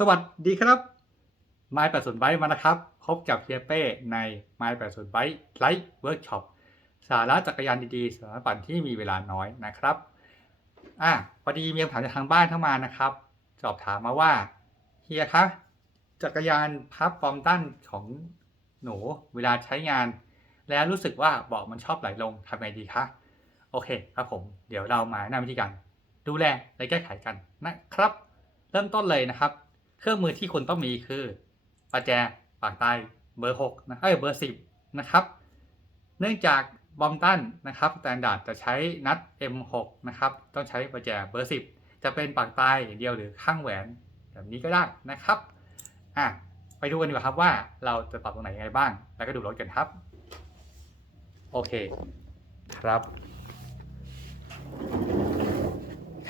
สวัสดีครับไม้แปดส่วนไบมานะครับ พบกับเฮียเป้ในไม้แปดส่วนไบไลฟ์เวิร์กช็อปสาระจักรยานดีๆสำหรับปั่นที่มีเวลาน้อยนะครับอะพอดีมีคำถามจากทางบ้านเข้ามานะครับ สอบถามมาว่าเฮียคะจักรยานพับฟอร์มตันของหนูเวลาใช้งาน แล้วรู้สึกว่าเบาะมันชอบไหลลงทำไงดีคะโอเคครับผม เดี๋ยวเรามาแนะนำวิธีการดูแลและแก้ไขกันนะครับ เริ่มต้นเลยนะครับ เครื่องมือที่คุณต้องมีคือประแจปากใต้เบอร์6นะเอ้ยเบอร์ 10 นะครับ เนื่องจากบอมตันนะครับสแตนดาร์ดจะใช้นัด M6 นะครับ ต้องใช้ประแจเบอร์ 10 จะเป็นปากใต้อย่างเดียวหรือข้างแหวนแบบนี้ก็ได้นะครับอะไปดูกันดีกว่าครับว่าเราจะปรับตรงไหนยังไงบ้าง แล้วก็ดูรถกันครับ โอเคครับ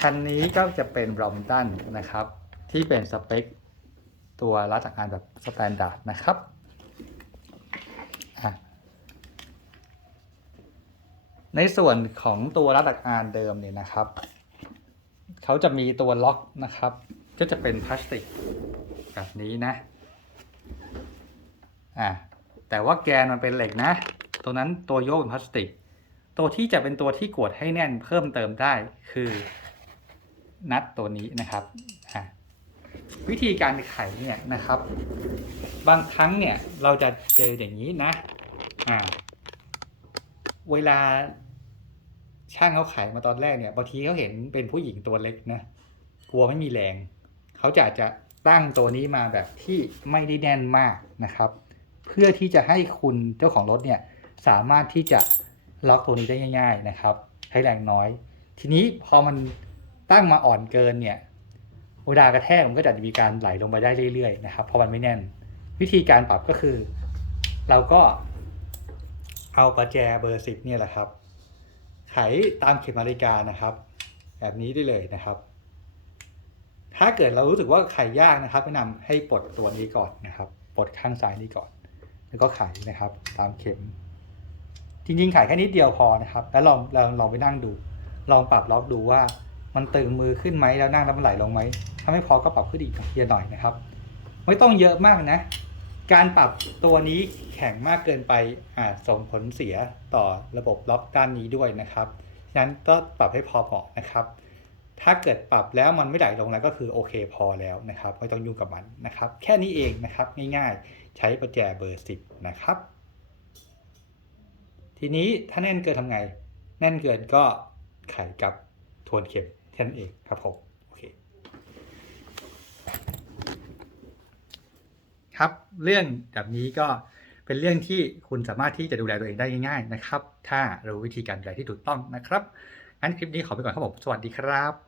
คันนี้ก็จะเป็นบรอมตันนะครับ ที่เป็นสเปค ตัวรัดจากการแบบสแตนดาร์ดนะครับในส่วนของตัวรัดจากการเดิมเนี่ยนะครับเขาจะมีตัวล็อกนะครับ ก็จะเป็นพลาสติกแบบนี้นะอะแต่ว่าแกนมันเป็นเหล็กนะ ตัวนั้นตัวโยกเป็นพลาสติก ตัวที่จะเป็นตัวที่กดให้แน่นเพิ่มเติมได้คือ นัดตัวนี้นะครับอะ วิธีการไขเนี่ยนะครับ บางครั้งเนี่ยเราจะเจออย่างนี้นะอ่าเวลาช่างเขาไขมาตอนแรกเนี่ยบางทีเขาเห็นเป็นผู้หญิงตัวเล็กนะกลัวไม่มีแรงเขาจะอาจจะตั้งตัวนี้มาแบบที่ไม่ได้แน่นมากนะครับ เพื่อที่จะให้คุณเจ้าของรถเนี่ยสามารถที่จะล็อกตัวนี้ได้ง่าย ๆนะครับ ใช้แรงน้อย ทีนี้พอมันตั้งมาอ่อนเกินเนี่ย เวลากระแทกมันก็จะมีการไหลลงไปได้เรื่อยๆนะครับเพราะมันไม่แน่น วิธีการปรับก็คือ เราก็เอาประแจเบอร์สิบเนี่ยแหละครับไขตามเข็มนาฬิกานะครับ แบบนี้ได้เลยนะครับ ถ้าเกิดเรารู้สึกว่าไขยากนะครับแนะนำให้ปลดตัวนี้ก่อนนะครับปลดข้างซ้ายนี้ก่อน แล้วก็ไขนะครับ ตามเข็ม จริงๆไขแค่นิดเดียวพอนะครับ แล้วลองลองลองไปนั่งดู ลองปรับล็อกดูว่า มันตึงมือขึ้นไหมแล้วนั่งแล้วมันไหลลงไหมถ้าไม่พอก็ปรับขึ้นอีกเยอะหน่อยนะครับ ไม่ต้องเยอะมากนะ การปรับตัวนี้แข็งมากเกินไปอาจส่งผลเสียต่อระบบล็อกด้านนี้ด้วยนะครับฉะนั้นก็ปรับให้พอเหมาะนะครับ ถ้าเกิดปรับแล้วมันไม่ไหลลงแล้วก็คือโอเคพอแล้วนะครับ ไม่ต้องยุ่งกับมันนะครับ แค่นี้เองนะครับง่ายๆ ใช้ประแจเบอร์ 10 นะครับ ทีนี้ถ้าแน่นเกินทำไง แน่นเกินก็ไขกับ ทวนเข็มแค่นั้นเองครับผมโอเคครับเรื่องแบบนี้ก็เป็นเรื่องที่คุณสามารถที่จะดูแลตัวเองได้ง่าย ๆ นะครับ ถ้ารู้วิธีการดูแลที่ถูกต้องนะครับงั้นคลิปนี้ขอไปก่อนครับผมสวัสดีครับ